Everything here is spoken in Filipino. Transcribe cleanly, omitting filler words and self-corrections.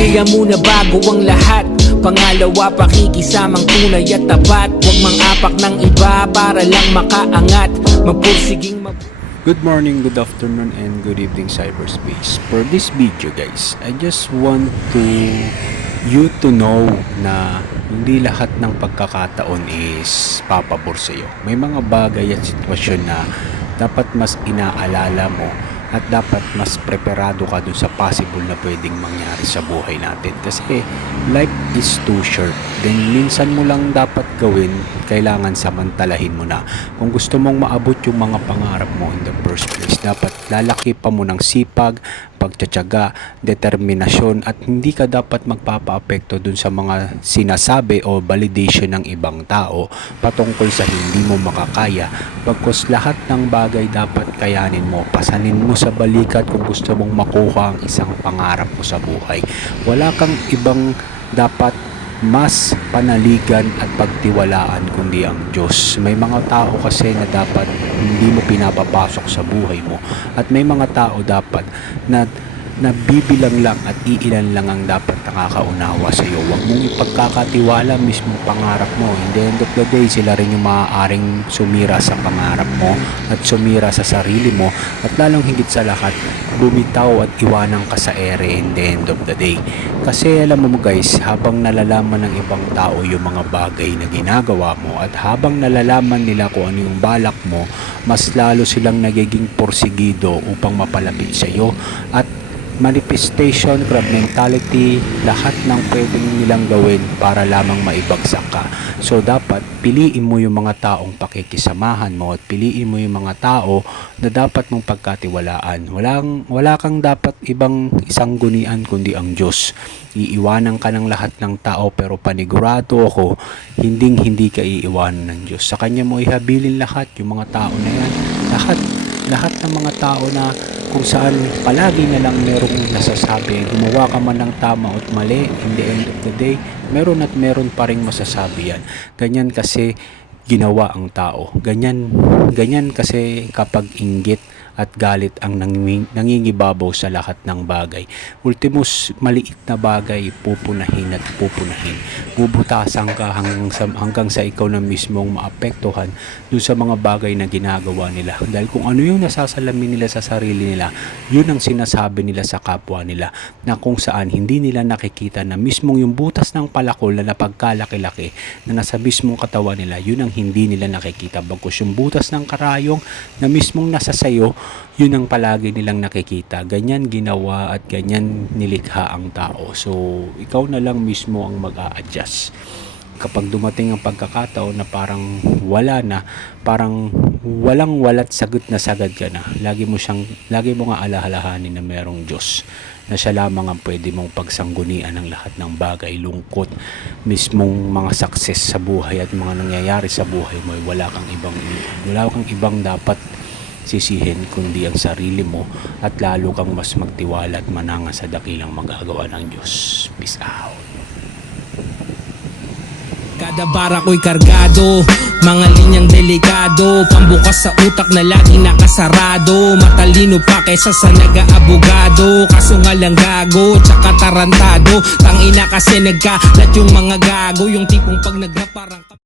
Pamilya muna bago ang lahat. Pangalawa, pakikisamang tunay at tapat. Huwag mang-apak ng iba para lang makaangat. Mapursiging Good morning, good afternoon, and good evening cyberspace. For this video guys, I just want you to know na hindi lahat ng pagkakataon is papabor sa iyo. May mga bagay at sitwasyon na dapat mas inaalala mo at dapat mas preparado ka dun sa possible na pwedeng mangyari sa buhay natin. Kasi life is too short. Then minsan mo lang dapat gawin, kailangan samantalahin mo na. Kung gusto mong maabot yung mga pangarap mo in the first place, dapat lalaki pa mo ng sipag, pagtsatsaga, determinasyon, at hindi ka dapat magpapaapekto dun sa mga sinasabi o validation ng ibang tao patungkol sa hindi mo makakaya. Pagkos lahat ng bagay dapat kayanin mo, pasanin mo sa balikat kung gusto mong makuha ang isang pangarap mo sa buhay. Wala kang ibang dapat mas panaligan at pagtiwalaan kundi ang Diyos. May mga tao kasi na dapat hindi mo pinapapasok sa buhay mo, at may mga tao dapat na bibilang lang at iilan lang ang dapat nakakaunawa sa iyo. Huwag mong ipagkakatiwala mismo pangarap mo. In the end of the day, sila rin yung maaaring sumira sa pangarap mo at sumira sa sarili mo, at lalong higit sa lahat, bumitaw at iwanan ka sa ere in the end of the day. Kasi alam mo guys, habang nalalaman ng ibang tao yung mga bagay na ginagawa mo, at habang nalalaman nila kung ano yung balak mo, mas lalo silang nagiging porsigido upang mapalapit sa iyo. At manifestation, crab mentality, lahat ng pwedeng nilang gawin para lamang maibagsak ka. So dapat piliin mo yung mga taong pakikisamahan mo, at piliin mo yung mga tao na dapat mong pagkatiwalaan. Wala kang dapat ibang isang gunian kundi ang Diyos. Iiwanan ka ng lahat ng tao, pero panigurado ako, hindi ka iiwanan ng Diyos. Sa Kanya mo ihabilin lahat, yung mga tao na yan. Lahat ng mga tao na kung saan palagi na lang merong nasasabi, gumawa ka man ng tama at mali, in the end of the day, meron pa ring masasabi yan. Ganyan kasi ginawa ang tao. Ganyan kasi kapag inggit at galit ang nangingibabaw sa lahat ng bagay. Ultimos, maliit na bagay, pupunahin at pupunahin. Bubutasan ka hanggang sa ikaw na mismong maapektuhan dun sa mga bagay na ginagawa nila. Dahil kung ano yung nasasalamin nila sa sarili nila, yun ang sinasabi nila sa kapwa nila, na kung saan hindi nila nakikita na mismong yung butas ng palakol na napagkalaki-laki na nasa mismong katawan nila, yun ang hindi nila nakikita. Bagkus yung butas ng karayong na mismong nasa sayo, yun ang palagi nilang nakikita. Ganyan ginawa at ganyan nilikha ang tao. So ikaw na lang mismo ang mag-a-adjust. Kapag dumating ang pagkakataon na parang wala na, parang walang-walat, sagot na sagad ka na, lagi mo nga alahalahanin na merong Diyos, na siya lamang ang pwede mong pagsanggunian ng lahat ng bagay, lungkot, mismong mga success sa buhay at mga nangyayari sa buhay mo. Wala kang ibang dapat sisihin kundi ang sarili mo, at lalo kang mas magtiwala at mananga sa dakilang magagawa ng Diyos. Peace out. Kada bara ko'y kargado, mga linyang delikado, pambukas sa utak na laging nakasarado. Matalino pa kaysa sa nag-aabogado, kaso nga lang gago, tsaka tarantado. Tangina kasi nagkalat yung mga gago, yung tipong pag nagrap parang